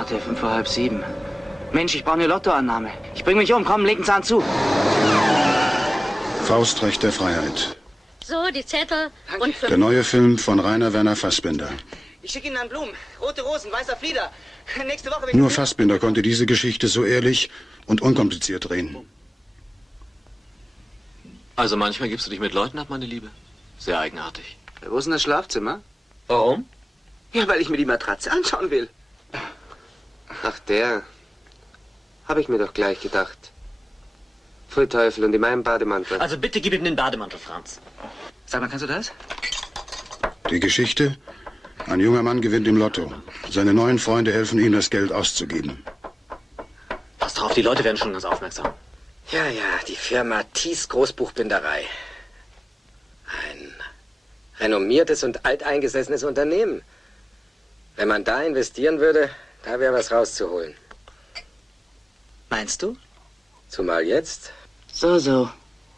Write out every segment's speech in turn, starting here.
Warte, 5 vor halb 7. Mensch, ich brauche eine Lottoannahme. Ich bring mich um. Komm, linken Zahn zu. Faustrecht der Freiheit. So, die Zettel. Und Der neue Film von Rainer Werner Fassbinder. Ich schicke Ihnen an Blumen. Rote Rosen, weißer Flieder. Nächste Woche... Nur Fassbinder konnte diese Geschichte so ehrlich und unkompliziert drehen. Also manchmal gibst du dich mit Leuten ab, meine Liebe. Sehr eigenartig. Wo ist denn das Schlafzimmer? Warum? Ja, weil ich mir die Matratze anschauen will. Ach, der. Habe ich mir doch gleich gedacht. Pfui Teufel, und in meinem Bademantel. Also bitte gib ihm den Bademantel, Franz. Sag mal, kannst du das? Die Geschichte? Ein junger Mann gewinnt im Lotto. Seine neuen Freunde helfen ihm, das Geld auszugeben. Pass drauf, die Leute werden schon ganz aufmerksam. Ja, die Firma Thies Großbuchbinderei. Ein renommiertes und alteingesessenes Unternehmen. Wenn man da investieren würde, da wäre was rauszuholen. Meinst du? Zumal jetzt. So.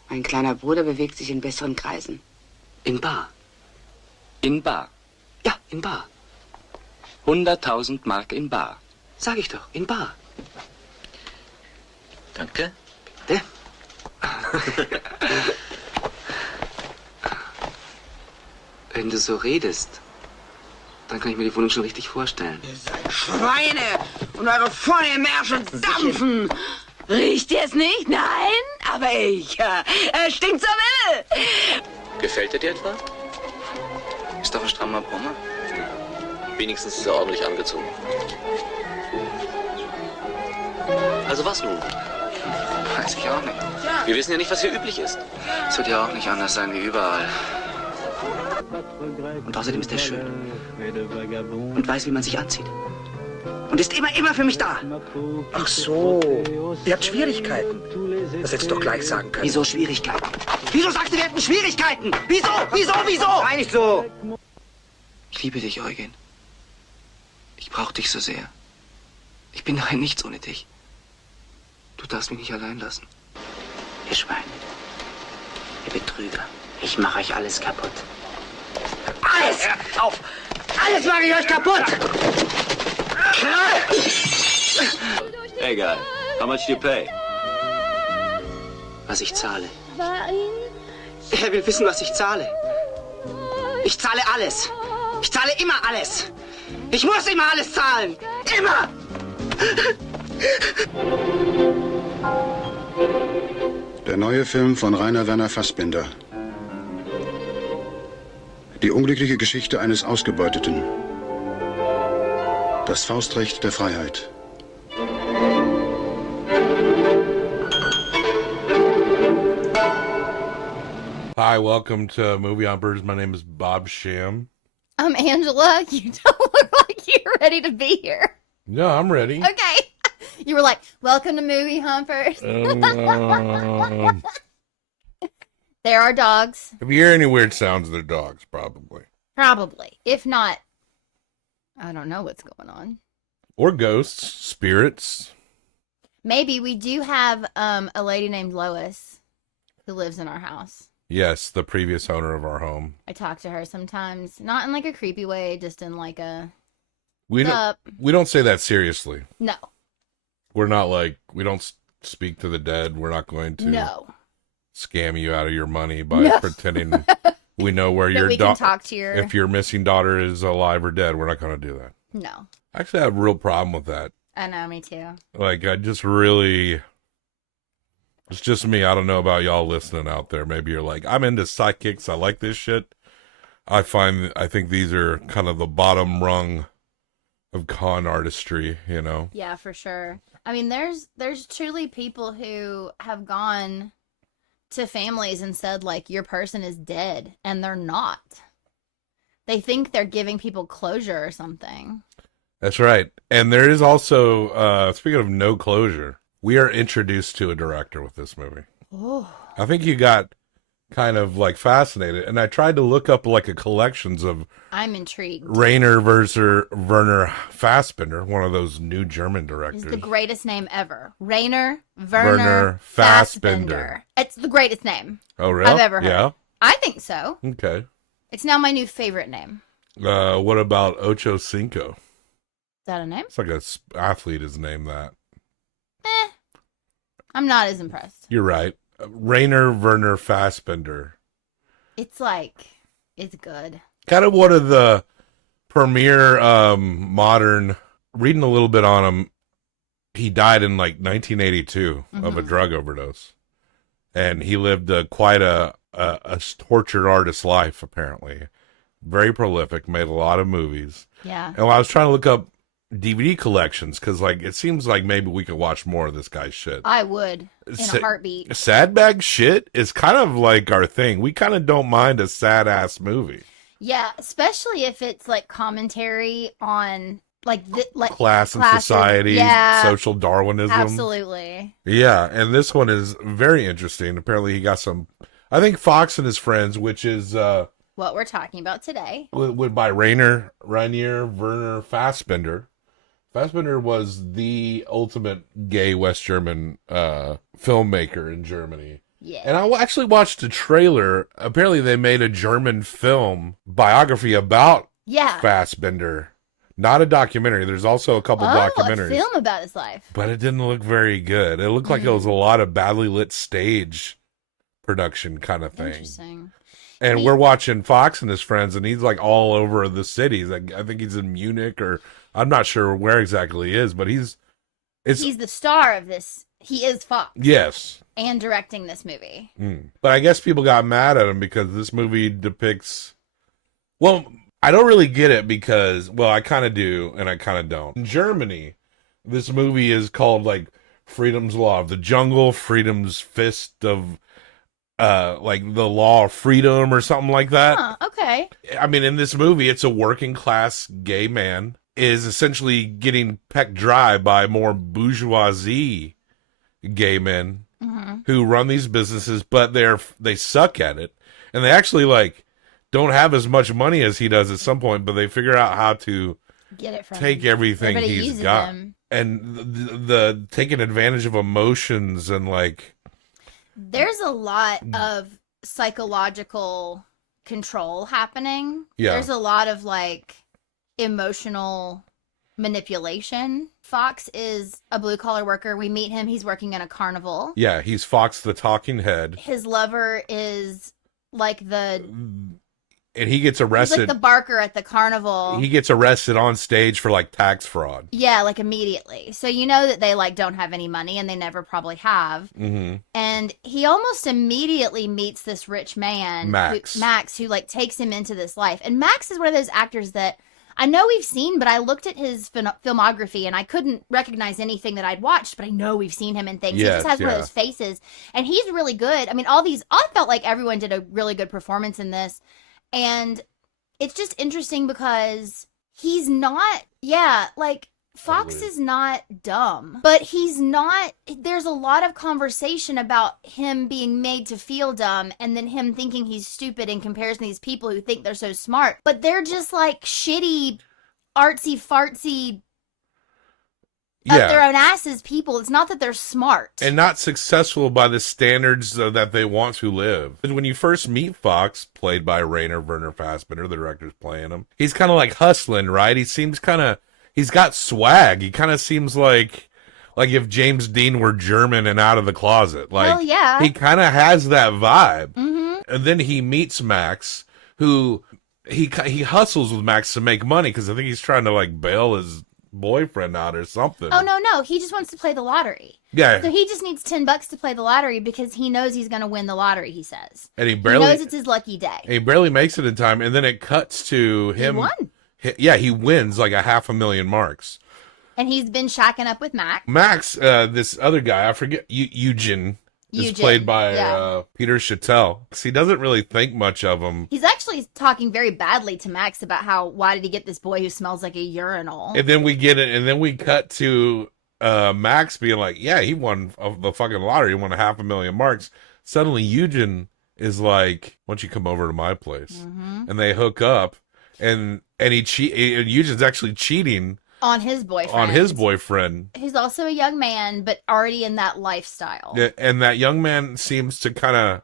Mein kleiner Bruder bewegt sich in besseren Kreisen. In Bar. In Bar. Ja, in Bar. 100.000 Mark in Bar. Sag ich doch, in Bar. Danke. Bitte? Wenn du so redest, dann kann ich mir die Wohnung schon richtig vorstellen. Ihr seid Schweine und eure vornehmen Märsche dampfen. Riecht ihr es nicht? Nein, aber ich. Stinkt zur Will. Gefällt er dir etwa? Ist doch ein strammer Brummer. Wenigstens ist er ordentlich angezogen. Also was nun? Weiß ich auch nicht. Wir wissen ja nicht, was hier üblich ist. Es wird ja auch nicht anders sein wie überall. Und außerdem ist er schön. Und weiß, wie man sich anzieht. Und ist immer für mich da. Ach so, ihr habt Schwierigkeiten. Das hättest du doch gleich sagen können. Wieso Schwierigkeiten? Wieso sagst du, wir hätten Schwierigkeiten? Wieso? Sei nicht so. Ich liebe dich, Eugen. Ich brauche dich so sehr. Ich bin daheim nichts ohne dich. Du darfst mich nicht allein lassen. Ihr Schweine. Ihr Betrüger. Ich mache euch alles kaputt. Alles! Auf! Alles mache ich euch kaputt! Hey, guy. How much do you pay? Was ich zahle. Er will wissen, was ich zahle. Ich zahle alles. Ich zahle immer alles. Ich muss immer alles zahlen. Immer! Der neue Film von Rainer Werner Fassbinder. Die unglückliche Geschichte eines Ausgebeuteten. Das Faustrecht der Freiheit. Hi, welcome to Movie Humpers. My name is Bob Sham. I'm Angela. You don't look like you're ready to be here. No, I'm ready. Okay. You were like, welcome to Movie Humpers. There are dogs. If you hear any weird sounds, they're dogs, probably. Probably. If not, I don't know what's going on. Or ghosts, spirits. Maybe we do have a lady named Lois who lives in our house. Yes, the previous owner of our home. I talk to her sometimes, not in like a creepy way, just in like a We don't say that seriously. No. We're not like, we don't speak to the dead. We're not going to scam you out of your money by pretending we know where your daughter, if your missing daughter is alive or dead. We're not going to do that. No. Actually, I have a real problem with that. I know, me too. Like, I just really, it's just me. I don't know about y'all listening out there. Maybe you're like, I'm into psychics. I like this shit. I think these are kind of the bottom rung of con artistry, you know? Yeah, for sure. I mean, there's truly people who have gone to families and said, like, your person is dead, and they're not. They think they're giving people closure or something. That's right. And there is also, speaking of no closure, we are introduced to a director with this movie. Oh. I think you got kind of like fascinated, and I tried to look up like a collections of I'm intrigued. Rainer Werner Fassbinder, one of those new German directors. It's the greatest name ever. Rainer Werner Fassbinder. It's the greatest name I've ever heard. Yeah? I think so. Okay. It's now my new favorite name. What about Ocho Cinco? that a name? It's like athlete is named that. I'm not as impressed. You're right. Rainer Werner Fassbinder. It's like, it's good. Kind of one of the premier modern. Reading a little bit on him, he died in like 1982 of a drug overdose, and he lived quite a tortured artist life. Apparently, very prolific, made a lot of movies. Yeah. And I was trying to look up DVD collections because, like, it seems like maybe we could watch more of this guy's shit. I would in a heartbeat. Sad bag shit is kind of like our thing. We kind of don't mind a sad ass movie. Yeah, especially if it's like commentary on like class and society, social Darwinism. Absolutely. Yeah, and this one is very interesting. Apparently, he got some. I think Fox and His Friends, which is what we're talking about today, by Rainer Werner Fassbinder. Fassbinder was the ultimate gay West German filmmaker in Germany. Yeah. And I actually watched a trailer. Apparently, they made a German film biography about Fassbinder. Not a documentary. There's also a couple documentaries. A film about his life. But it didn't look very good. It looked like it was a lot of badly lit stage production kind of thing. Interesting. And we're watching Fox and His Friends, and he's like all over the cities. I think he's in Munich, or I'm not sure where exactly he is, but he's the star of this. He is Fox. Yes. And directing this movie. But I guess people got mad at him because this movie depicts. Well, I don't really get it because, well, I kind of do and I kind of don't. In Germany, this movie is called like Freedom's Law of the Jungle, Freedom's Fist of, like the Law of Freedom or something like that. Huh, okay. I mean, in this movie, it's a working class gay man is essentially getting pecked dry by more bourgeoisie gay men who run these businesses, but they suck at it, and they actually like don't have as much money as he does at some point, but they figure out how to get it from take everything he's got him. And the taking advantage of emotions and like there's a lot of psychological control happening. Yeah. There's a lot of like emotional manipulation. Fox is a blue collar worker. We meet him. He's working in a carnival. Yeah, he's Fox the talking head. His lover is like and he gets arrested. He's like the barker at the carnival. He gets arrested on stage for like tax fraud. Yeah, like immediately. So you know that they like don't have any money, and they never probably have. And he almost immediately meets this rich man, Max, who like takes him into this life. And Max is one of those actors that I know we've seen, but I looked at his filmography and I couldn't recognize anything that I'd watched, but I know we've seen him in things. He just has one of those faces, and he's really good. I mean, I felt like everyone did a really good performance in this. And it's just interesting because he's not, like Fox is not dumb, but he's not, there's a lot of conversation about him being made to feel dumb and then him thinking he's stupid in comparison to these people who think they're so smart, but they're just like shitty, artsy fartsy, up their own asses people. It's not that they're smart. And not successful by the standards that they want to live. When you first meet Fox, played by Rainer Werner Fassbinder, the director's playing him, he's kind of like hustling, right? He seems he's got swag. He kind of seems like if James Dean were German and out of the closet. Like, well, yeah. He kind of has that vibe. And then he meets Max, who he hustles with Max to make money because I think he's trying to like bail his boyfriend out or something. Oh no, he just wants to play the lottery. Yeah. So he just needs $10 to play the lottery because he knows he's going to win the lottery, he says. And he knows it's his lucky day. He barely makes it in time, and then it cuts to him. He won. He wins like 500,000 marks. And he's been shacking up with Max. Max, this other guy, I forget, Eugen. Is played by Peter Chattel. He doesn't really think much of him. He's actually talking very badly to Max about why did he get this boy who smells like a urinal. And then we get it, and then we cut to Max being like, yeah, he won the fucking lottery. He won 500,000 marks. Suddenly Eugen is like, why don't you come over to my place? And they hook up, and Eugen's actually cheating on his boyfriend. Who's also a young man, but already in that lifestyle. Yeah, and that young man seems to kind of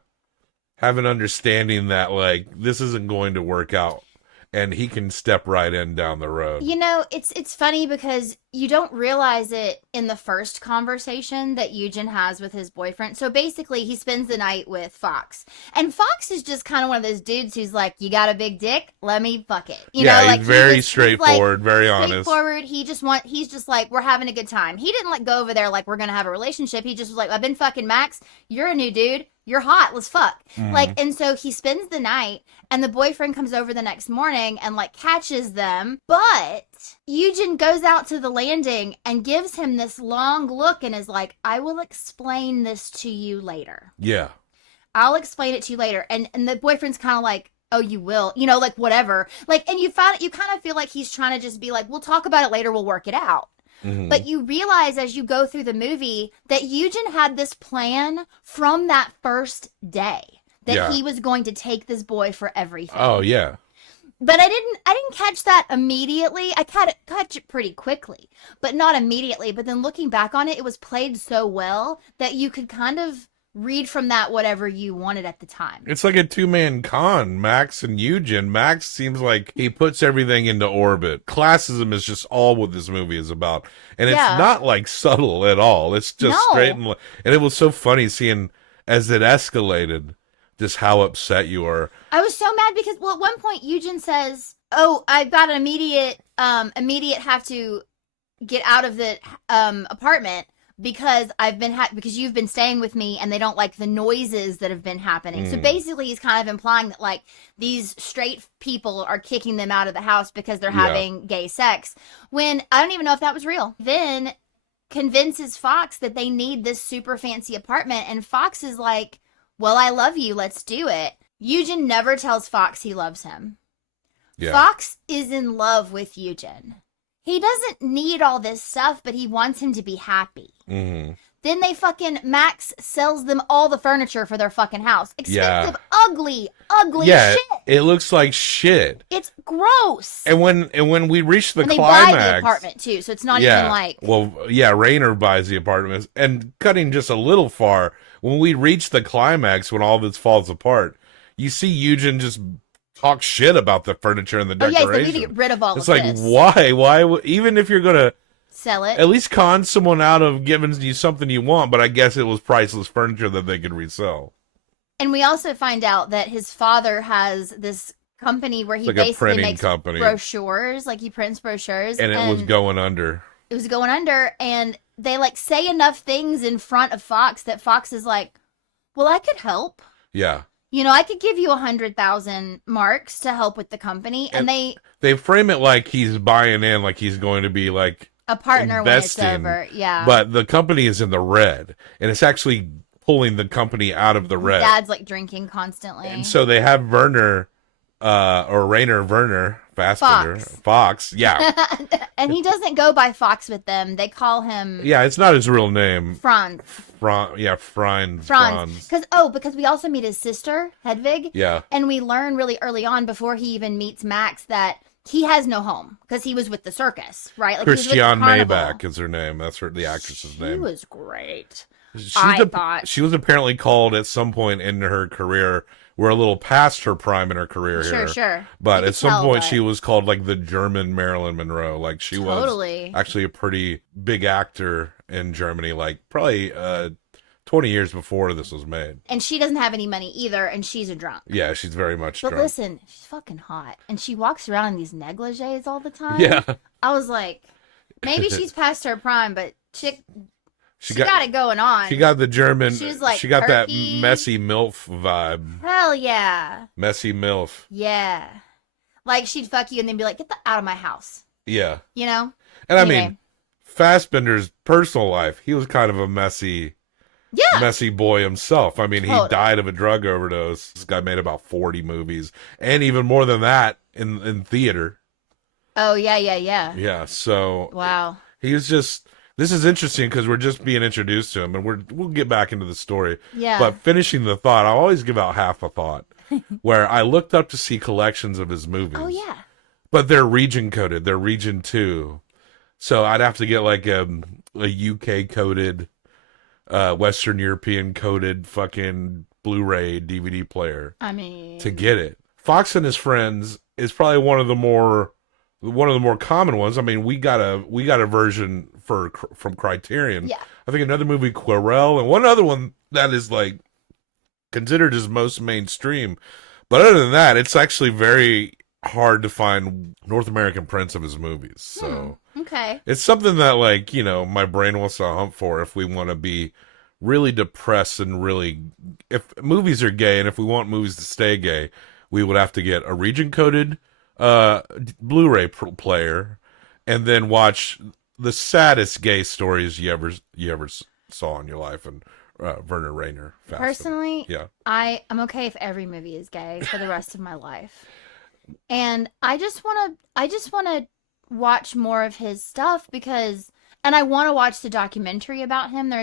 have an understanding that, like, this isn't going to work out. and he can step right in down the road. You know, it's funny because you don't realize it in the first conversation that Eugen has with his boyfriend. So basically, he spends the night with Fox. And Fox is just kind of one of those dudes who's like, you got a big dick? Let me fuck it. You know, he's very straightforward, very honest. Straightforward. He's just like, we're having a good time. He didn't like go over there like, we're going to have a relationship. He just was like, I've been fucking Max. You're a new dude. You're hot. Let's fuck. Like, and so he spends the night, and the boyfriend comes over the next morning and like catches them. But Eugen goes out to the landing and gives him this long look and is like, I will explain this to you later. Yeah. I'll explain it to you later. And the boyfriend's kind of like, oh, you will, you know, like whatever. Like, and you kind of feel like he's trying to just be like, we'll talk about it later. We'll work it out. But you realize as you go through the movie that Eugen had this plan from that first day that he was going to take this boy for everything. Oh, yeah. But I didn't catch that immediately. I catch it pretty quickly, but not immediately. But then looking back on it, it was played so well that you could kind of read from that whatever you wanted at the time. It's like a two-man con, Max and Eugen. Max seems like he puts everything into orbit. Classism is just all what this movie is about. And it's not like subtle at all. It's just straight and it was so funny seeing as it escalated just how upset you are. I was so mad because, well, at one point Eugen says, oh, I've got an immediate have to get out of the apartment because because you've been staying with me and they don't like the noises that have been happening. So basically he's kind of implying that like these straight people are kicking them out of the house because they're having gay sex, when I don't even know if that was real. Then convinces Fox that they need this super fancy apartment, and Fox is like, well, I love you, let's do it. Eugen never tells Fox he loves him. Fox is in love with Eugen. He doesn't need all this stuff, but he wants him to be happy. Then Max sells them all the furniture for their fucking house. Expensive, ugly shit. It looks like shit. It's gross. And when we reach the and climax, they buy the apartment too, so it's not even like. Well, yeah, Rainer buys the apartment, and cutting just a little far. When we reach the climax, when all this falls apart, you see Eugen just talk shit about the furniture and the decoration. Oh yeah, so we need to get rid of all it's of like, this. Why? Even if you're gonna sell it, at least con someone out of giving you something you want. But I guess it was priceless furniture that they could resell. And we also find out that his father has this company where he basically makes brochures, like he prints brochures, and it was going under. It was going under, and they like say enough things in front of Fox that Fox is like, well, I could help. Yeah. You know, I could give you 100,000 marks to help with the company. And they frame it like he's buying in, like he's going to be like a partner investing, when it's over. Yeah. But the company is in the red, and it's actually pulling the company out of the red. Dad's like drinking constantly. And so they have Rainer Werner Fassbinder. Fox. Yeah. And he doesn't go by Fox with them. They call him. Yeah, it's not his real name. Franz. Franz. Because we also meet his sister, Hedwig. Yeah. And we learn really early on, before he even meets Max, that he has no home because he was with the circus, right? Like Christiane Maybach is her name. That's the actress's name. She was great. She was apparently called at some point in her career. We're a little past her prime in her career here. Sure. But at some point she was called like the German Marilyn Monroe. Like she was actually a pretty big actor in Germany, like probably 20 years before this was made. And she doesn't have any money either, and she's a drunk. Yeah, she's very much drunk. But listen, she's fucking hot. And she walks around in these negligees all the time. Yeah. I was like, maybe she's past her prime, but she got it going on. She got the German. She's like, she got that messy MILF vibe. Hell yeah. Messy MILF. Yeah. Like she'd fuck you and then be like, get out of my house. Yeah. You know? And anyway. I mean, Fassbinder's personal life, he was kind of a messy boy himself. I mean, he died of a drug overdose. This guy made about 40 movies. And even more than that in theater. Oh, yeah. Yeah, so. Wow. He was just. This is interesting because we're just being introduced to him, and we'll get back into the story. Yeah. But finishing the thought, I always give out half a thought, where I looked up to see collections of his movies. Oh, yeah. But they're region coded. They're region 2. So I'd have to get like a UK coded, Western European coded fucking Blu-ray DVD player. I mean. To get it. Fox and his friends is probably one of the more common ones. I mean, we got a version from Criterion. Yeah. I think another movie, Querelle, and one other one that is like considered as most mainstream. But other than that, it's actually very hard to find North American prints of his movies. So okay, it's something that, like, you know, my brain wants to hump for if we want to be really depressed and really, if movies are gay and if we want movies to stay gay, we would have to get a region coded Blu-ray player and then watch the saddest gay stories you ever saw in your life, and Werner Rainer Fassbinder. Personally, yeah, I'm okay if every movie is gay for the rest of my life, and I just wanna watch more of his stuff and I want to watch the documentary about him.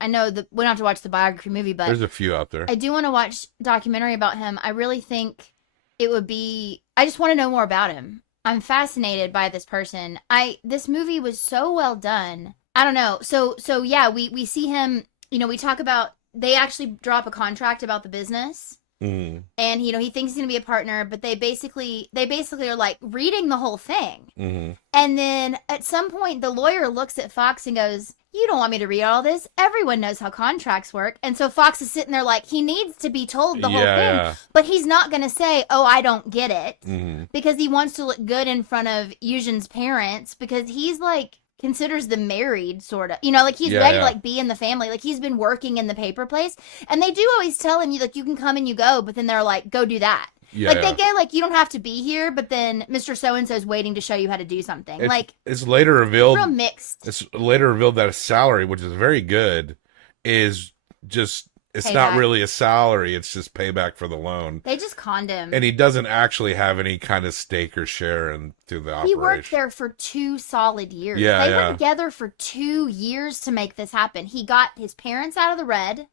I know that we don't have to watch the biography movie, but there's a few out there. I do want to watch documentary about him. I really think it would be. I just want to know more about him. I'm fascinated by this person. This movie was so well done. I don't know. So yeah, we see him, you know, we talk about, they actually drop a contract about the business. And, you know, he thinks he's going to be a partner, but they basically are like reading the whole thing. And then at some point the lawyer looks at Fox and goes, "You don't want me to read all this? Everyone knows how contracts work." And so Fox is sitting there like, he needs to be told the whole thing. Yeah. But he's not going to say, "Oh, I don't get it." Because he wants to look good in front of Eugen's parents, because he's like, considers them married, sort of, you know, like he's ready to like be in the family, like he's been working in the paper place, and they do always tell him, like, you can come and you go, but then they're like, go do that. They get like, you don't have to be here, but then Mr. So-and-so is waiting to show you how to do something. It's later revealed, real mixed. It's later revealed that a salary, which is very good, is just, it's payback. not really a salary, it's just payback for the loan. They just conned him. And he doesn't actually have any kind of stake or share into the operation. He worked there for 2 solid years. They were together for 2 years to make this happen. He got his parents out of the red.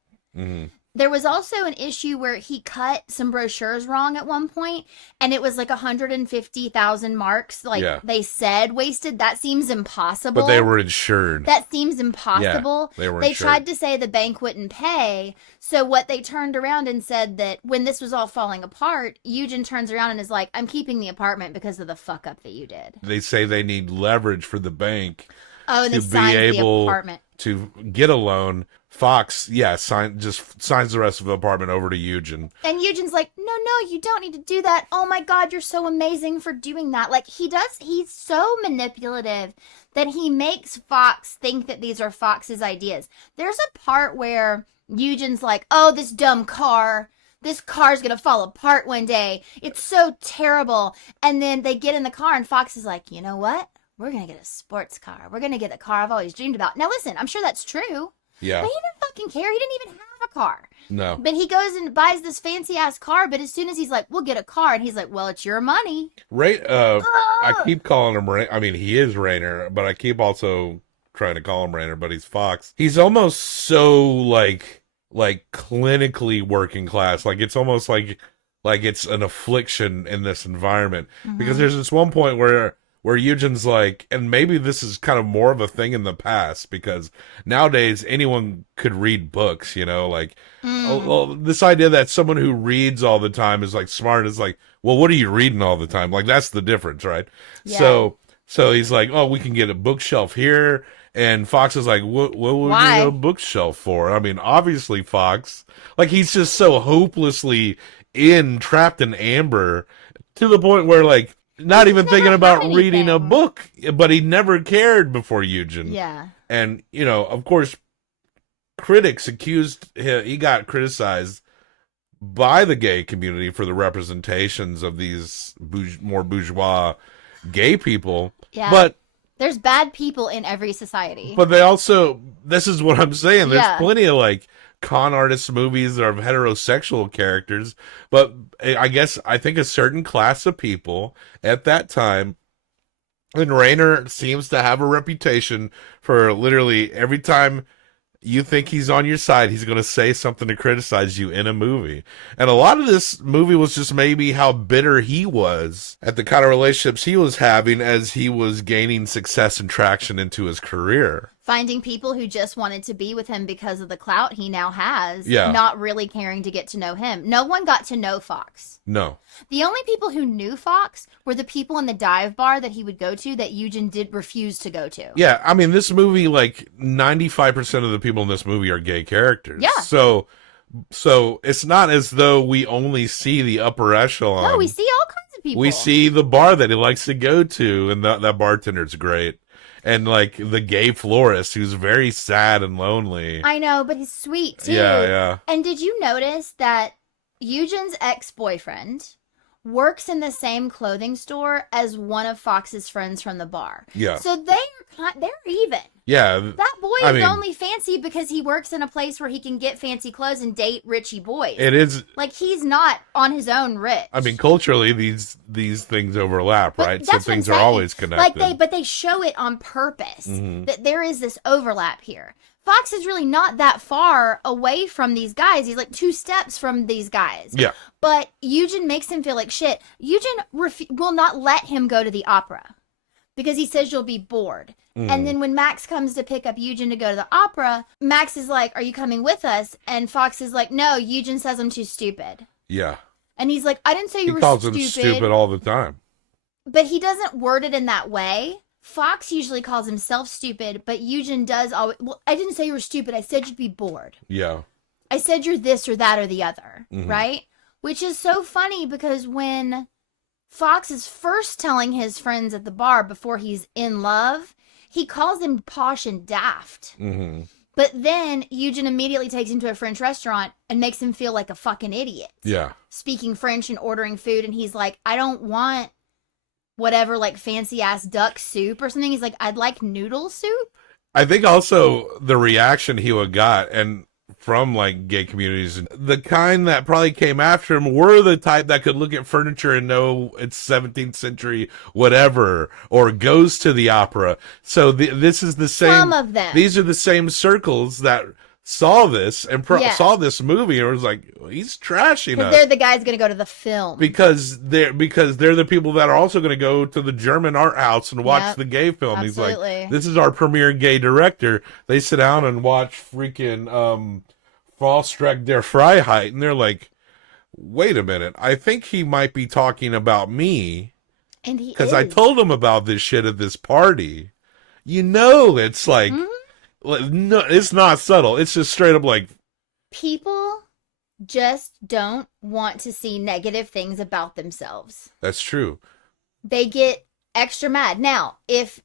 There was also an issue where he cut some brochures wrong at one point, and it was like 150,000 marks, like they said, wasted. That seems impossible. But they were insured. That seems impossible. Yeah, they tried to say the bank wouldn't pay, so what they turned around and said that when this was all falling apart, Eugen turns around and is like, "I'm keeping the apartment because of the fuck up that you did." They say they need leverage for the bank to be able to get a loan. Fox, signs the rest of the apartment over to Eugen. And Eugen's like, no, you don't need to do that. Oh my God, you're so amazing for doing that. Like, he's so manipulative that he makes Fox think that these are Fox's ideas. There's a part where Eugen's like, "Oh, this dumb car. This car's gonna fall apart one day. It's so terrible." And then they get in the car and Fox is like, "You know what? We're gonna get a sports car. We're gonna get the car I've always dreamed about." Now listen, I'm sure that's true. Yeah. But he didn't fucking care. He didn't even have a car. No. But he goes and buys this fancy ass car, but as soon as he's like, "We'll get a car," and he's like, "Well, it's your money." I keep calling him I mean, he is Rainer, but I keep also trying to call him Rainer, but he's Fox. He's almost so like clinically working class. Like, it's almost like it's an affliction in this environment. Because there's this one point where Eugen's like, and maybe this is kind of more of a thing in the past, because nowadays anyone could read books, you know, like, this idea that someone who reads all the time is like smart is like, well, what are you reading all the time? Like, that's the difference, right? Yeah. So he's like, "Oh, we can get a bookshelf here." And Fox is like, what would we need a bookshelf for? I mean, obviously Fox, like, he's just so hopelessly trapped in amber, to the point where, like, not even thinking about reading a book, but he never cared before Eugen. Yeah. And, you know, of course, critics accused him, he got criticized by the gay community for the representations of these more bourgeois gay people. Yeah. But there's bad people in every society. But they also, this is what I'm saying, there's plenty of, like, con artist movies of heterosexual characters, but I think a certain class of people at that time, and Rainer seems to have a reputation for literally every time you think he's on your side, he's going to say something to criticize you in a movie. And a lot of this movie was just maybe how bitter he was at the kind of relationships he was having as he was gaining success and traction into his career. Finding people who just wanted to be with him because of the clout he now has, Yeah. not really caring to get to know him. No one got to know Fox. No. The only people who knew Fox were the people in the dive bar that he would go to that Eugen did refuse to go to. Yeah, I mean, this movie, like, 95% of the people in this movie are gay characters. Yeah. So it's not as though we only see the upper echelon. No, we see all kinds of people. We see the bar that he likes to go to, and that bartender's great. And, like, the gay florist who's very sad and lonely. I know, but he's sweet, too. Yeah. And did you notice that Eugen's ex-boyfriend works in the same clothing store as one of Fox's friends from the bar? Yeah. So they're even. Yeah. That boy is only fancy because he works in a place where he can get fancy clothes and date richy boys. It is. Like, he's not on his own rich. I mean, culturally, these things overlap, But right? So that's what things I'm are saying. always connected. But they show it on purpose Mhm. that there is this overlap here. Fox is really not that far away from these guys. He's like 2 steps from these guys. Yeah. But Eugen makes him feel like shit. Eugen will not let him go to the opera because he says you'll be bored. And then when Max comes to pick up Eugen to go to the opera, Max is like, "Are you coming with us?" And Fox is like, "No, Eugen says I'm too stupid." Yeah. And he's like, "I didn't say you He were calls stupid." him stupid all the time. But he doesn't word it in that way. Fox usually calls himself stupid, but Eugen does always. Well, I didn't say you were stupid. I said you'd be bored. Yeah. I said you're this or that or the other, Mhm. right? Which is so funny because when Fox is first telling his friends at the bar before he's in love, he calls them posh and daft. Mm-hmm. But then Eugen immediately takes him to a French restaurant and makes him feel like a fucking idiot. Yeah. Speaking French and ordering food, and he's like, "I don't want whatever, like, fancy ass duck soup or something." He's like, "I'd like noodle soup." I think also the reaction he would got and from like gay communities, the kind that probably came after him were the type that could look at furniture and know it's 17th century whatever, or goes to the opera. So this is the same. Some of them. These are the same circles that saw this and Yeah. saw this movie and was like, he's trashing Because us. they're the guys going to go to the film. Because they're the people that are also going to go to the German art house and watch Yep. the gay film. He's Absolutely. like, this is our premier gay director. They sit down and watch freaking Fallstreck der Freiheit, and they're like, wait a minute, I think he might be talking about me And he because I is. told him about this shit at this party. You know, it's like, Mm-hmm. no, it's not subtle. It's just straight up like, People just don't want to see negative things about themselves. that's true. They get extra mad. Now, if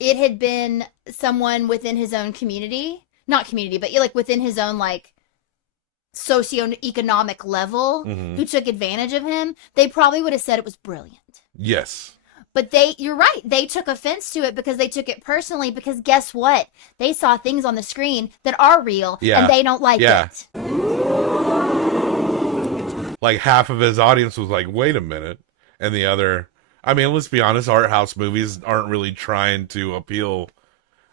it had been someone within his own community, not community, but like within his own like socioeconomic level Mhm. who took advantage of him, they probably would have said it was brilliant. Yes. But you're right, they took offense to it because they took it personally, because guess what? They saw things on the screen that are real Yeah. and they don't like Yeah. it. Like half of his audience was like, wait a minute. And the other, I mean, let's be honest, art house movies aren't really trying to appeal.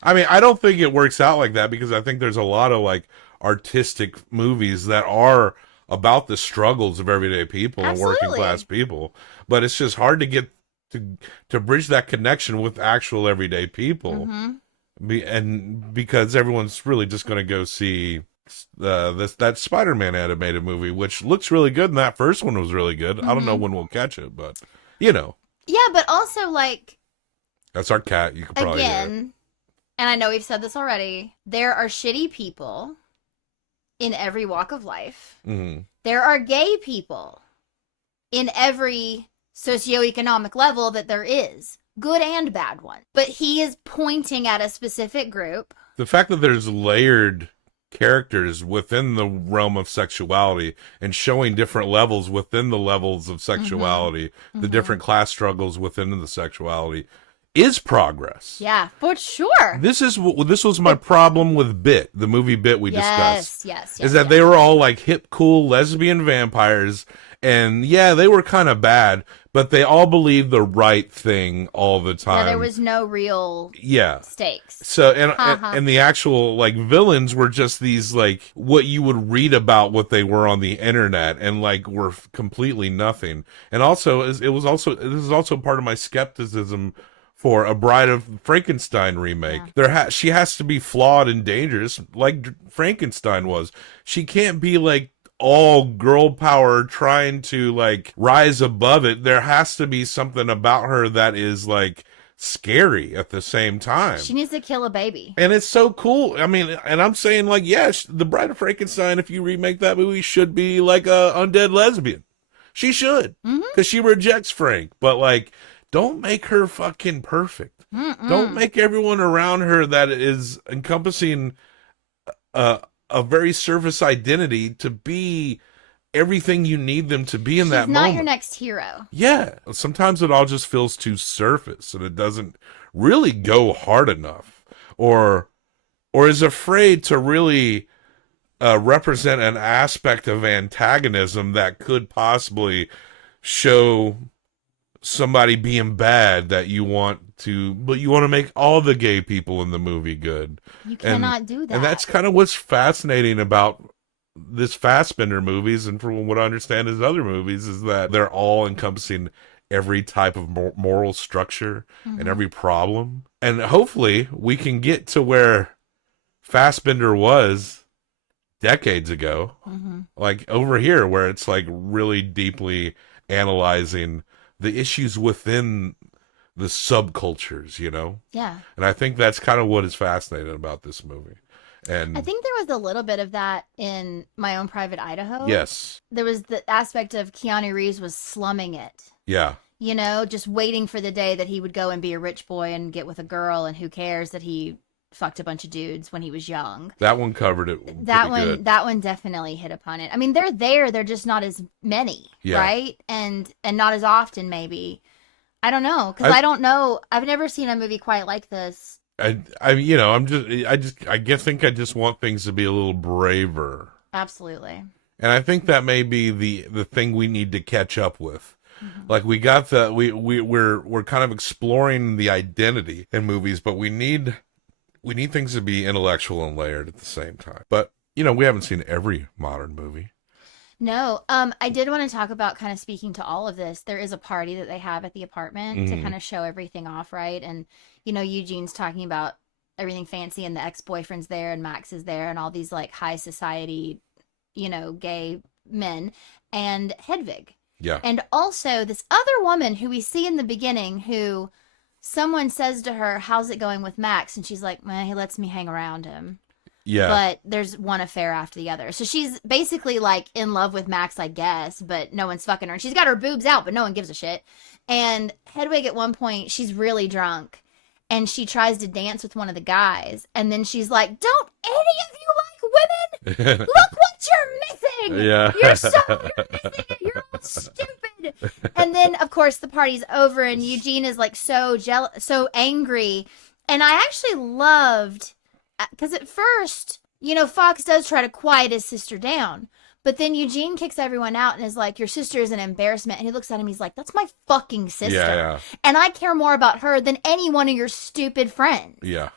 I mean, I don't think it works out like that because I think there's a lot of like artistic movies that are about the struggles of everyday people and working Absolutely. class people. But it's just hard to get to bridge that connection with actual everyday people. And because everyone's really just going to go see that Spider-Man animated movie, which looks really good, and that first one was really good. I don't know when we'll catch it, but you know, Yeah, but also like that's our cat. You can probably hear it. again, and I know we've said this already, there are shitty people in every walk of life. Mhm. There are gay people in every socioeconomic level that there is, good and bad one. But he is pointing at a specific group. The fact that there's layered characters within the realm of sexuality and showing different levels within the levels of sexuality, the different class struggles within the sexuality is progress. Yeah, for sure. This was my problem with Bit, the movie Bit we discussed. Yes. Is that they were all like hip, cool lesbian vampires, and yeah, they were kind of bad, but they all believed the right thing all the time. Yeah, there was no real stakes. So and the actual like villains were just these like what you would read about what they were on the internet, and like were completely nothing. And also this is also part of my skepticism for a Bride of Frankenstein remake. She has to be flawed and dangerous like Frankenstein was. She can't be like all girl power trying to like rise above it. There has to be something about her that is like scary at the same time. She needs to kill a baby. And it's so cool. I mean, and I'm saying like, yes, the Bride of Frankenstein, if you remake that movie, should be like a undead lesbian. She should, because she rejects Frank. But like, don't make her fucking perfect. Don't make everyone around her that is encompassing a very surface identity to be everything you need them to be in that moment. She's not your next hero. Yeah. Sometimes it all just feels too surface and it doesn't really go hard enough or is afraid to really represent an aspect of antagonism that could possibly show somebody being bad that you want to, but you want to make all the gay people in the movie good. You cannot do that. And that's kind of what's fascinating about this Fassbinder movies, and from what I understand his other movies, is that they're all encompassing every type of moral structure and every problem. And hopefully we can get to where Fassbinder was decades ago, like over here, where it's like really deeply analyzing the issues within the subcultures, you know? Yeah. And I think that's kind of what is fascinating about this movie. And I think there was a little bit of that in My Own Private Idaho. Yes. There was the aspect of Keanu Reeves was slumming it. Yeah. You know, just waiting for the day that he would go and be a rich boy and get with a girl, and who cares that he fucked a bunch of dudes when he was young. That one covered it. That good. one definitely hit upon it. I mean, they're just not as many, right? And not as often, maybe. I don't know, because I don't know. I've never seen a movie quite like this. I think I just want things to be a little braver. Absolutely. And I think that may be the thing we need to catch up with. Like we got we're kind of exploring the identity in movies, but we need things to be intellectual and layered at the same time. But we haven't seen every modern movie. No, I did want to talk about, kind of speaking to all of this, there is a party that they have at the apartment to kind of show everything off, right? And, Eugene's talking about everything fancy, and the ex-boyfriend's there, and Max is there, and all these, like, high society, gay men, and Hedwig. Yeah. And also this other woman who we see in the beginning, who someone says to her, "How's it going with Max?" And she's like, "He lets me hang around him." Yeah. But there's one affair after the other. So she's basically like in love with Max, I guess, but no one's fucking her. And she's got her boobs out, but no one gives a shit. And Hedwig at one point, she's really drunk, and she tries to dance with one of the guys. And then she's like, "Don't any of you like women? Look what you're missing. Yeah. You're missing it. You're all stupid." And then, of course, the party's over, and Eugene is like so jealous, so angry. And I actually loved, because at first, Fox does try to quiet his sister down. But then Eugene kicks everyone out and is like, "Your sister is an embarrassment." And he looks at him, he's like, "That's my fucking sister. Yeah. And I care more about her than any one of your stupid friends." Yeah.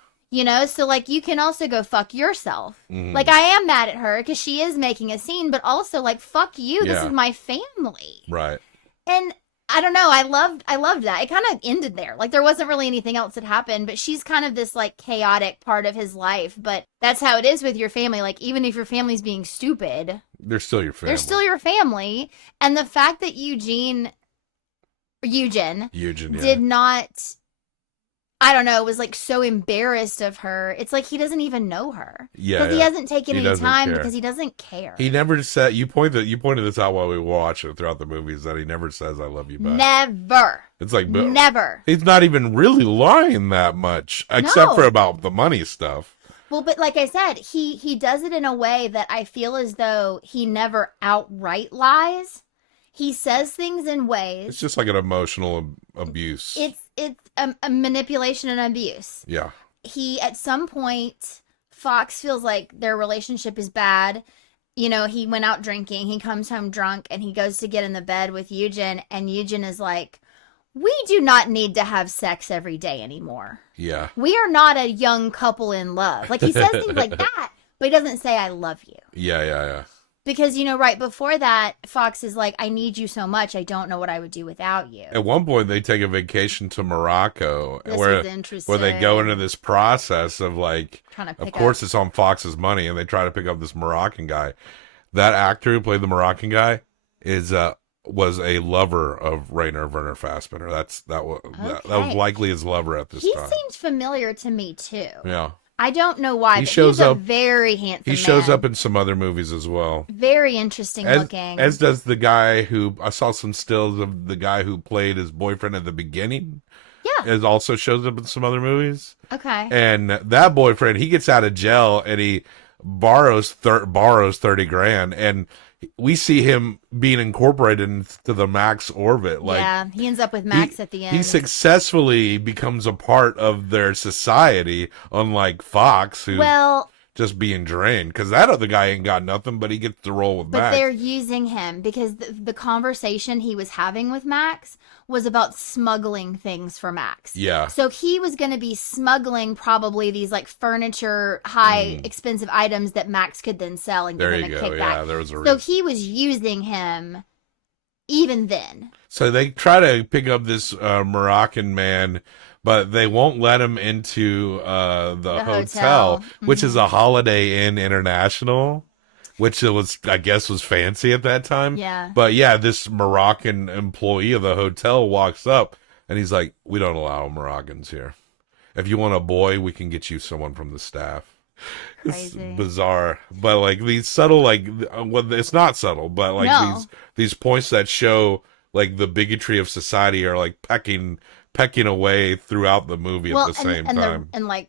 So like, you can also go fuck yourself. Like, I am mad at her because she is making a scene, but also like, fuck you. This is my family. Right. And I don't know. I loved that. It kind of ended there. Like, there wasn't really anything else that happened, but she's kind of this like chaotic part of his life. But that's how it is with your family. Like, even if your family's being stupid, they're still your family. They're still your family. And the fact that Eugen did not, I don't know, was like so embarrassed of her. It's like he doesn't even know her. Yeah. Because he hasn't taken any time care. because he doesn't care. He never said, you pointed this out while we watch it throughout the movies, that he never says, "I love you back." Never. It's like, never. He's not even really lying that much, except for about the money stuff. Well, but like I said, he does it in a way that I feel as though he never outright lies. He says things in ways. It's just like an emotional abuse. It's a manipulation and abuse. Yeah. He, at some point, Fox feels like their relationship is bad. He went out drinking. He comes home drunk, and he goes to get in the bed with Eugen, and Eugen is like, "We do not need to have sex every day anymore. Yeah. We are not a young couple in love." Like, he says things like that, but he doesn't say, "I love you." Yeah. Because, right before that, Fox is like, I need you so much, I don't know what I would do without you. At one point, they take a vacation to Morocco, This where was interesting. they go into this process of like, Trying to of pick course, up. it's on Fox's money, and they try to pick up this Moroccan guy. That actor who played the Moroccan guy was a lover of Rainer Werner Fassbinder. That was likely his lover at this time. He seems familiar to me too. Yeah. I don't know why, He but shows he's a up- very handsome He shows man. up in some other movies as well. Very interesting looking. As does the guy who, I saw some stills of the guy who played his boyfriend at the beginning. Yeah. It also shows up in some other movies. Okay. And that boyfriend, he gets out of jail and he borrows 30 grand, and we see him being incorporated into the Max orbit. Like, yeah, he ends up with Max at the end. he successfully becomes a part of their society, unlike Fox, who just being drained. Because that other guy ain't got nothing, but he gets to roll with but Max. they're using him because the conversation he was having with Max was about smuggling things for Max. Yeah. So he was going to be smuggling probably these like furniture, high expensive items that Max could then sell and give There him you a go. kickback. Yeah, there was a So reason. he was using him even then. So they try to pick up this Moroccan man, but they won't let him into the hotel, which is a Holiday Inn International, which it was, I guess, was fancy at that time. Yeah. But yeah, this Moroccan employee of the hotel walks up and he's like, "We don't allow Moroccans here. If you want a boy, we can get you someone from the staff." It's Crazy. bizarre, but like these subtle, like, well, it's not subtle, but like No. these points that show like the bigotry of society are like pecking away throughout the movie at the same time. And like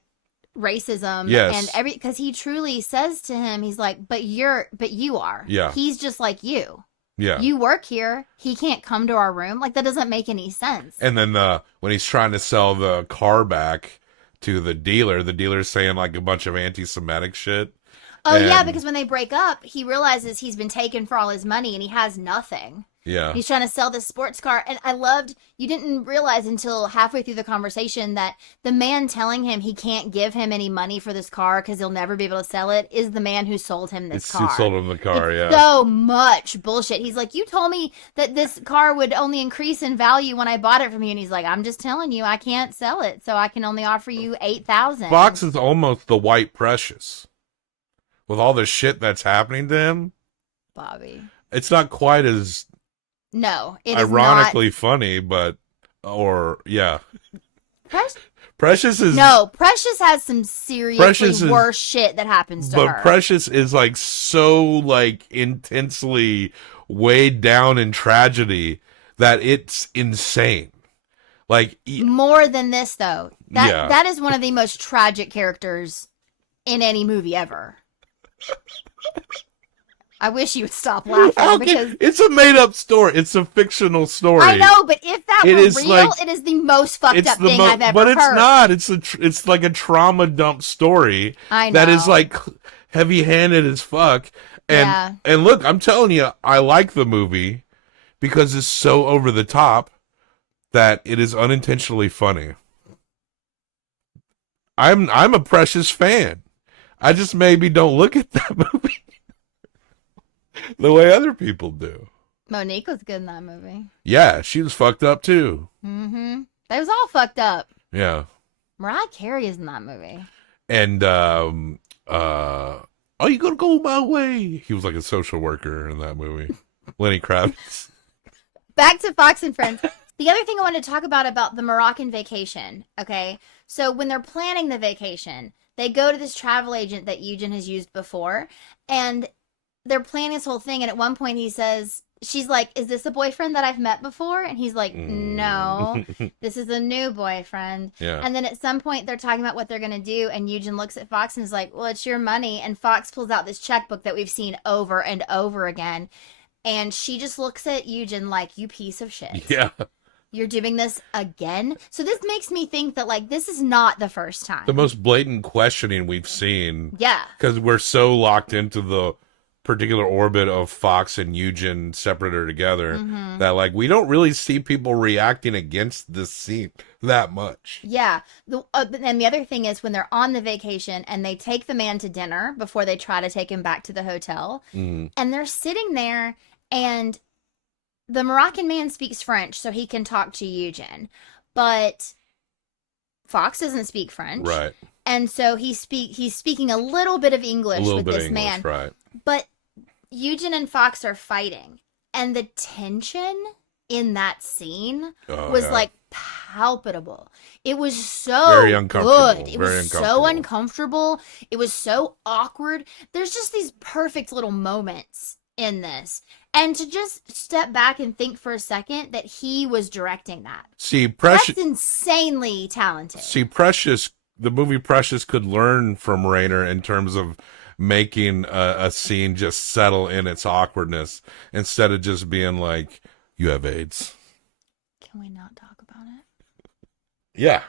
racism Yes. and because he truly says to him, he's like, but you are. Yeah. He's just like you. Yeah. You work here. He can't come to our room. Like, that doesn't make any sense. And then when he's trying to sell the car back to the dealer's saying like a bunch of anti-Semitic shit. Oh, yeah, And- because when they break up, he realizes he's been taken for all his money and he has nothing. Yeah. He's trying to sell this sports car. And I loved, you didn't realize until halfway through the conversation that the man telling him he can't give him any money for this car because he'll never be able to sell it is the man who sold him this It's car. who sold him the car, It's yeah. so much bullshit. He's like, you told me that this car would only increase in value when I bought it from you. And he's like, I'm just telling you, I can't sell it. So I can only offer you $8,000. Fox is almost the white Precious. With all the shit that's happening to him, Bobby. it's not quite as No, it is ironically funny, but, yeah. not. Precious is... No, Precious has some seriously Precious is- worse shit that happens to But her. Precious is like so like intensely weighed down in tragedy that it's insane. Like, More than this, though. Yeah. That is one of the most tragic characters in any movie ever. I wish you would stop laughing because it's a made up story. It's a fictional story. I know, but if that It were is real, like- it is the most fucked up thing I've ever but it's heard. not. It's like a trauma dump story. I that is know. like heavy handed as fuck. And Yeah. and look, I'm telling you, I like the movie because it's so over the top that it is unintentionally funny. I'm a Precious fan. I just maybe don't look at that movie the way other people do. Monique was good in that movie. Yeah, she was fucked up too. Mm-hmm. They was all fucked up. Yeah. Mariah Carey is in that movie. And are you gonna go my way? He was like a social worker in that movie. Lenny Kravitz. Back to Fox and Friends. The other thing I wanted to talk about the Moroccan vacation. Okay, so when they're planning the vacation, they go to this travel agent that Eugen has used before, and they're planning this whole thing. And at one point, he says, "She's like, is this a boyfriend that I've met before?" And he's like, "No, this is a new boyfriend." Yeah. And then at some point, they're talking about what they're gonna do, and Eugen looks at Fox and is like, "Well, it's your money." And Fox pulls out this checkbook that we've seen over and over again. And she just looks at Eugen like, "You piece of shit. Yeah. You're doing this again?" So this makes me think that, like, this is not the first time. The most blatant questioning we've seen. Yeah. Because we're so locked into the particular orbit of Fox and Eugen separate or together, that like we don't really see people reacting against this scene that much. Yeah. And the other thing is when they're on the vacation and they take the man to dinner before they try to take him back to the hotel, and they're sitting there, and the Moroccan man speaks French so he can talk to Eugen, but Fox doesn't speak French, right? And so he's speaking a little bit of English with this man, right? But Eugen and Fox are fighting, and the tension in that scene was like palpable. It was so very uncomfortable. good. It was so uncomfortable. It was so awkward. There's just these perfect little moments in this. And to just step back and think for a second that he was directing that. See, Precious, that's insanely talented. See, Precious, the movie Precious could learn from Rainer in terms of making a scene just settle in its awkwardness instead of just being like, you have AIDS. Can we not talk about it? Yeah.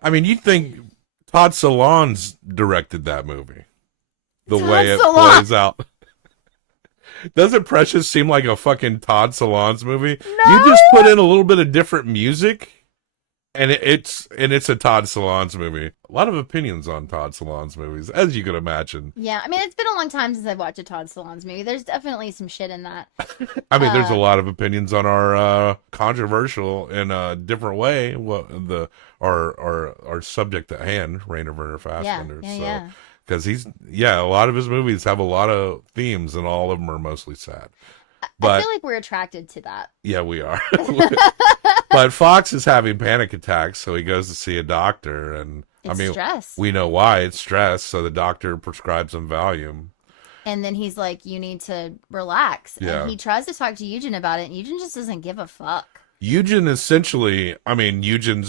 I mean, you'd think Todd Solondz directed that movie. The way it plays out. Doesn't Precious seem like a fucking Todd Solondz movie? No! You just put in a little bit of different music, and it's a Todd Solondz movie. A lot of opinions on Todd Solondz movies, as you can imagine. Yeah, I mean, it's been a long time since I've watched a Todd Solondz movie. There's definitely some shit in that. I mean, there's a lot of opinions on our controversial in a different way. Our subject at hand, Rainer Werner Fassbinder. Yeah. Because a lot of his movies have a lot of themes, and all of them are mostly sad. But I feel like we're attracted to that. Yeah, we are. But Fox is having panic attacks, so he goes to see a doctor, and stress. We know why it's stress, so the doctor prescribes him Valium. And then he's like, "You need to relax." Yeah. And he tries to talk to Eugen about it, and Eugen just doesn't give a fuck. Eugen's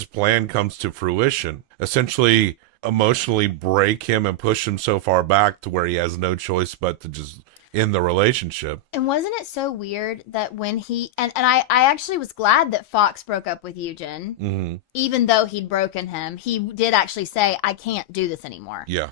plan comes to fruition. Essentially, emotionally break him and push him so far back to where he has no choice but to just end the relationship. And wasn't it so weird that when he and I actually was glad that Fox broke up with Eugen, even though he'd broken him. He did actually say, "I can't do this anymore." Yeah.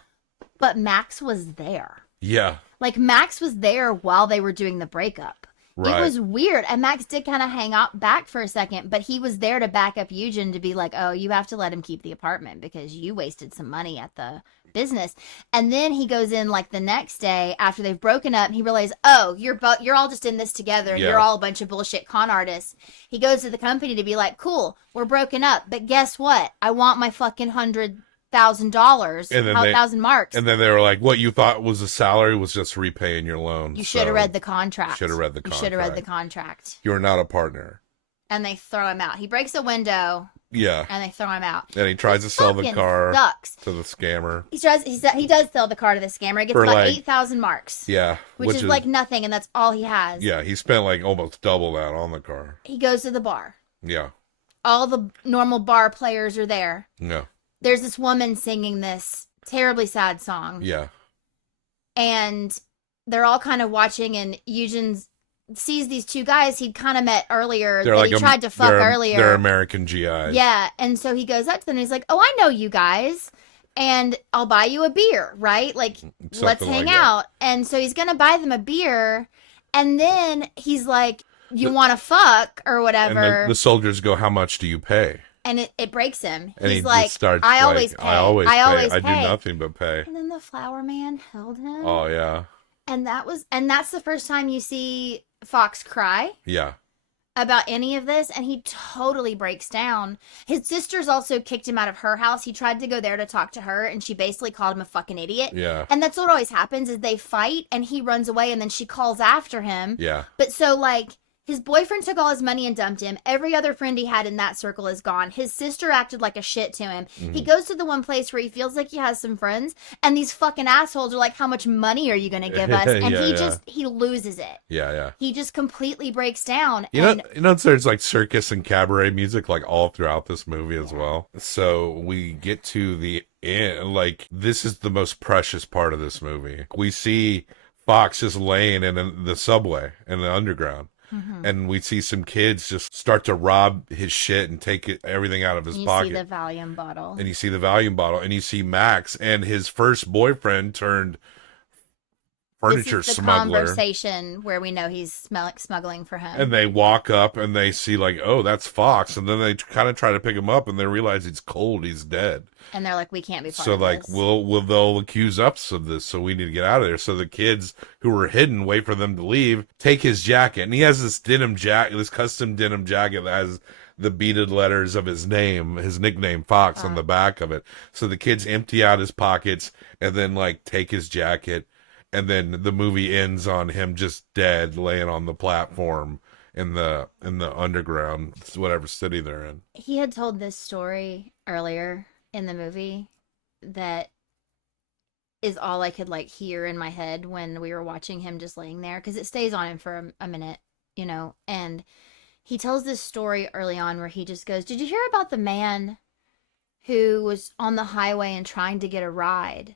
But Max was there. Yeah. Like Max was there while they were doing the breakup. Right. It was weird. And Max did kind of hang out back for a second, but he was there to back up Eugen to be like, "Oh, you have to let him keep the apartment because you wasted some money at the business." And then he goes in like the next day after they've broken up, and he realizes, "Oh, you're all just in this together, and you're all a bunch of bullshit con artists." He goes to the company to be like, "Cool, we're broken up, but guess what? I want my fucking $100,000, 1,000 marks." And then they were like, "What you thought was a salary was just repaying your loan. You should have read the contract. Should have read the contract. You're not a partner." And they throw him out. He breaks a window. Yeah. And they throw him out. And he tries to sell the car to the scammer. He does sell the car to the scammer. He gets about 8,000 marks. Yeah. Which is like nothing, and that's all he has. Yeah, he spent like almost double that on the car. He goes to the bar. Yeah. All the normal bar players are there. Yeah. There's this woman singing this terribly sad song. Yeah. And they're all kind of watching, and Eugen sees these two guys he'd kind of met earlier that he tried to fuck earlier. They're American GIs. Yeah, and so he goes up to them and he's like, "Oh, I know you guys, and I'll buy you a beer, right? Like, let's hang out." And so he's going to buy them a beer, and then he's like, "You want to fuck or whatever?" And the soldiers go, "How much do you pay?" And it breaks him. And he's he like, "I always pay. I always pay. I do nothing but pay." And then the flower man held him. Oh, yeah. And that's the first time you see Fox cry. Yeah. About any of this, and he totally breaks down. His sisters also kicked him out of her house. He tried to go there to talk to her, and she basically called him a fucking idiot. Yeah. And that's what always happens is they fight, and he runs away, and then she calls after him. Yeah. But so, like, his boyfriend took all his money and dumped him. Every other friend he had in that circle is gone. His sister acted like a shit to him. Mm-hmm. He goes to the one place where he feels like he has some friends, and these fucking assholes are like, "How much money are you going to give us?" And he loses it. Yeah, yeah. He just completely breaks down. You know, there's like circus and cabaret music like all throughout this movie as well. So we get to the end. Like, this is the most precious part of this movie. We see Fox just laying in the subway in the underground. Mm-hmm. And we see some kids just start to rob his shit and take everything out of his pocket. You see the Valium bottle. And you see the Valium bottle. And you see Max and his first boyfriend turned furniture this is the smuggler. conversation where we know he's smuggling for him. And they walk up and they see like, oh, that's Fox. And then they kind of try to pick him up and they realize he's cold. He's dead. And they're like, we can't be part So of like, this. they'll accuse us of this. So we need to get out of there. So the kids who were hidden wait for them to leave, take his jacket. And he has this this custom denim jacket that has the beaded letters of his name, his nickname Fox on the back of it. So the kids empty out his pockets and then like take his jacket. And then the movie ends on him just dead, laying on the platform in the underground, whatever city they're in. He had told this story earlier in the movie that is all I could like hear in my head when we were watching him just laying there, because it stays on him for a minute, you know. And he tells this story early on where he just goes, did you hear about the man who was on the highway and trying to get a ride?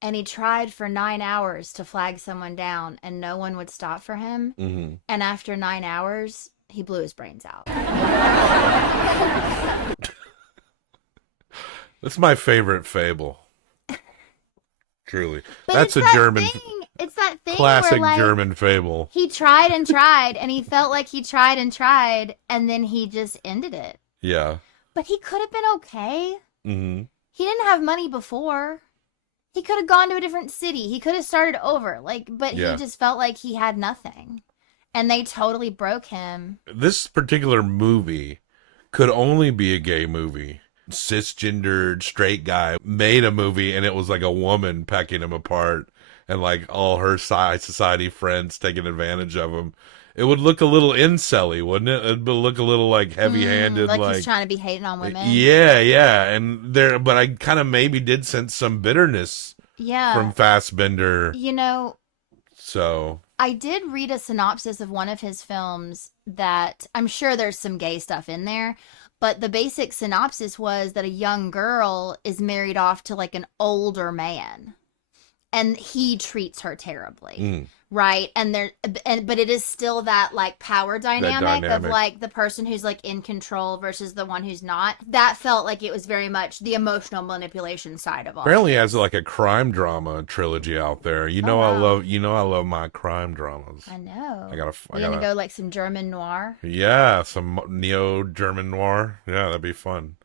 And he tried for 9 hours to flag someone down and no one would stop for him. Mm-hmm. And after 9 hours, he blew his brains out. That's my favorite fable. Truly. But That's it's a that German, thing. It's that thing classic where, like, German fable. he tried and tried and he felt like he tried and tried and then he just ended it. Yeah. But he could have been okay. Mm-hmm. He didn't have money before. He could have gone to a different city. He could have started over. But Yeah. he just felt like he had nothing. And they totally broke him. This particular movie could only be a gay movie. Cisgendered straight guy made a movie and it was like a woman pecking him apart and like all her society friends taking advantage of him. It would look a little incel-y, wouldn't it? It would look a little like heavy-handed, like he's trying to be hating on women. Yeah, and but I kind of maybe did sense some bitterness from Fassbinder. You know, so I did read a synopsis of one of his films that I'm sure there's some gay stuff in there, but the basic synopsis was that a young girl is married off to like an older man and he treats her terribly. Right. But it is still that like power dynamic of like the person who's like in control versus the one who's not. That felt like it was very much the emotional manipulation side of all. Apparently has like a crime drama trilogy out there. I love my crime dramas. I know. I gotta go like some German noir. Yeah, some neo-German noir. Yeah, that'd be fun.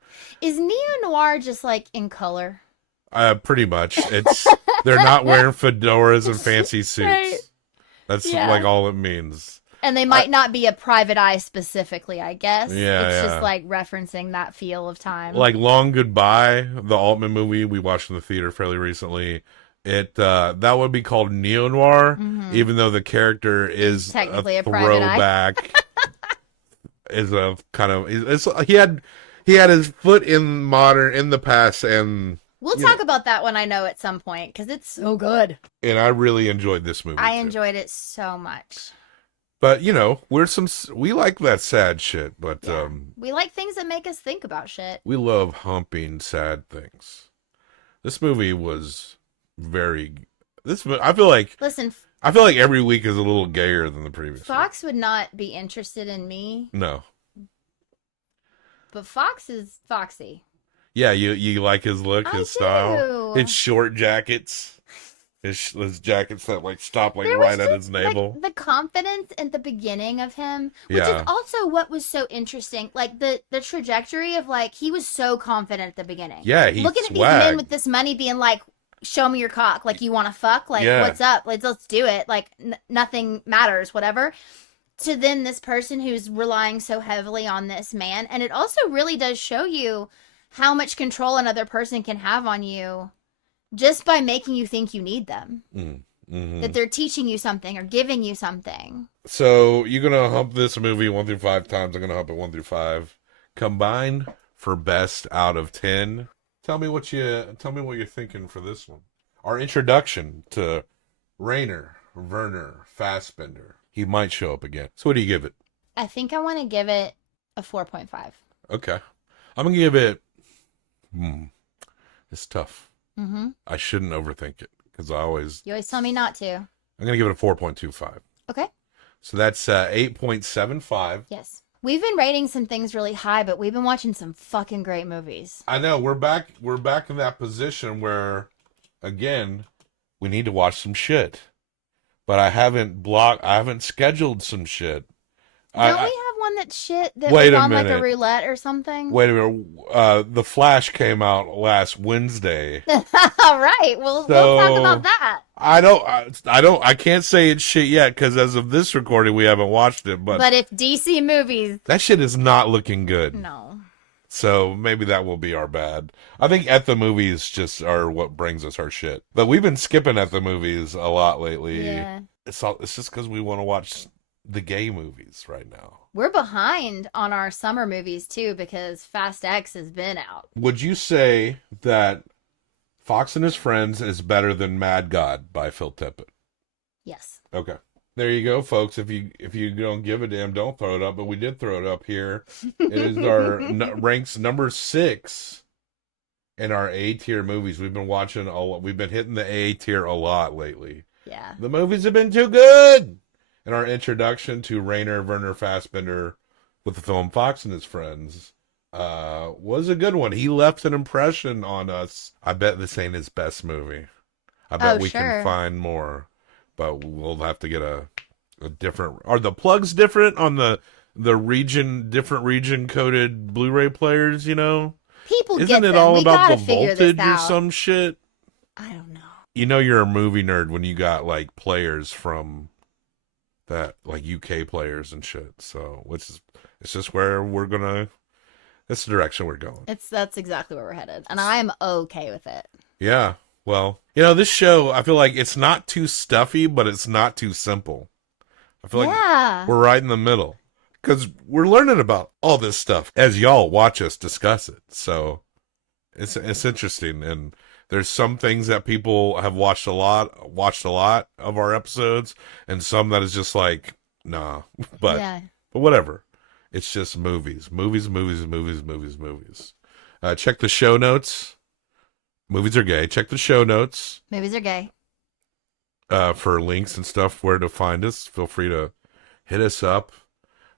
Is neo-noir just like in color? Pretty much. It's they're not wearing fedoras and fancy suits. Right. That's like all it means. And they might not be a private eye specifically, I guess. Yeah, it's just like referencing that feel of time. Like Long Goodbye, the Altman movie we watched in the theater fairly recently. It that would be called neo noir, even though the character is technically a throwback. private eye. Is a kind of he had his foot in the past and. We'll talk about that one, I know, at some point, because it's so good. And I really enjoyed this movie. I enjoyed it so much. But, we like that sad shit, but... we like things that make us think about shit. We love humping sad things. This movie was very... I feel like... Listen... I feel like every week is a little gayer than the previous Fox would not be interested in me. No. But Fox is foxy. Yeah, you like his look, his style, his short jackets, his jackets that like stop like right at his navel. Like, the confidence at the beginning of him, which is also what was so interesting. Like the trajectory of like he was so confident at the beginning. Yeah, he looking at these men with this money, being like, "Show me your cock, like you want to fuck, like what's up? Let's do it. Like nothing matters, whatever." To then this person who's relying so heavily on this man, and it also really does show you how much control another person can have on you just by making you think you need them. That they're teaching you something or giving you something. So you're going to hump this movie 1 through 5 times. I'm going to hump it 1 through 5. Combined for best out of 10. Tell me what you're thinking for this one. Our introduction to Rainer Werner Fassbinder. He might show up again. So what do you give it? I think I want to give it a 4.5. Okay. I'm going to give it... It's tough. I shouldn't overthink it because you always tell me not to. I'm going to give it a 4.25. Okay. So that's 8.75. Yes. We've been rating some things really high, but we've been watching some fucking great movies. I know. We're back in that position where, again, we need to watch some shit. but I haven't scheduled some shit. Don't we have one that's shit that Wait was a on like a minute. roulette or something? Wait a minute. The Flash came out last Wednesday. All right. We'll talk about that. I can't say it's shit yet because as of this recording, we haven't watched it. But if DC movies, that shit is not looking good. no. So maybe that will be our bad. I think at the movies just are what brings us our shit. But we've been skipping at the movies a lot lately. Yeah. It's just because we want to watch the gay movies right now. We're behind on our summer movies too because Fast X has been out. Would you say that Fox and His Friends is better than Mad God by Phil Tippett? Yes. Okay. There you go, folks. If you don't give a damn, don't throw it up. But we did throw it up here. It is our ranks number 6 in our A tier movies. We've been watching we've been hitting the A tier a lot lately. Yeah. The movies have been too good. And our introduction to Rainer Werner Fassbinder with the film Fox and His Friends was a good one. He left an impression on us. I bet this ain't his best movie. I bet we can find more. But we'll have to get a different... Are the plugs different on the different region coded Blu-ray players, you know? People Isn't get them. it all We about the gotta figure voltage this or out. some shit? I don't know. You know you're a movie nerd when you got like players from that, like UK players and shit. So it's just where we're gonna... That's the direction we're going. That's exactly where we're headed. And I'm okay with it. Yeah. Well, you know, this show, I feel like it's not too stuffy, but it's not too simple. I feel like we're right in the middle. Because we're learning about all this stuff as y'all watch us discuss it. So it's interesting. And there's some things that people have watched a lot of our episodes, and some that is just like, nah. But whatever. It's just movies. Movies. Check the show notes. Movies are gay. Check the show notes. Movies are gay. For links and stuff, where to find us. Feel free to hit us up.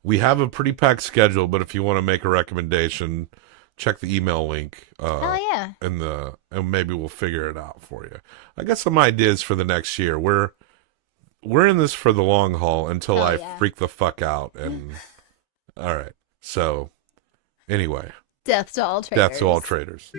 We have a pretty packed schedule, but if you want to make a recommendation, check the email link. Hell yeah. And maybe we'll figure it out for you. I got some ideas for the next year. We're in this for the long haul until I freak the fuck out. And all right. So anyway. Death to all traitors. Death to all traitors.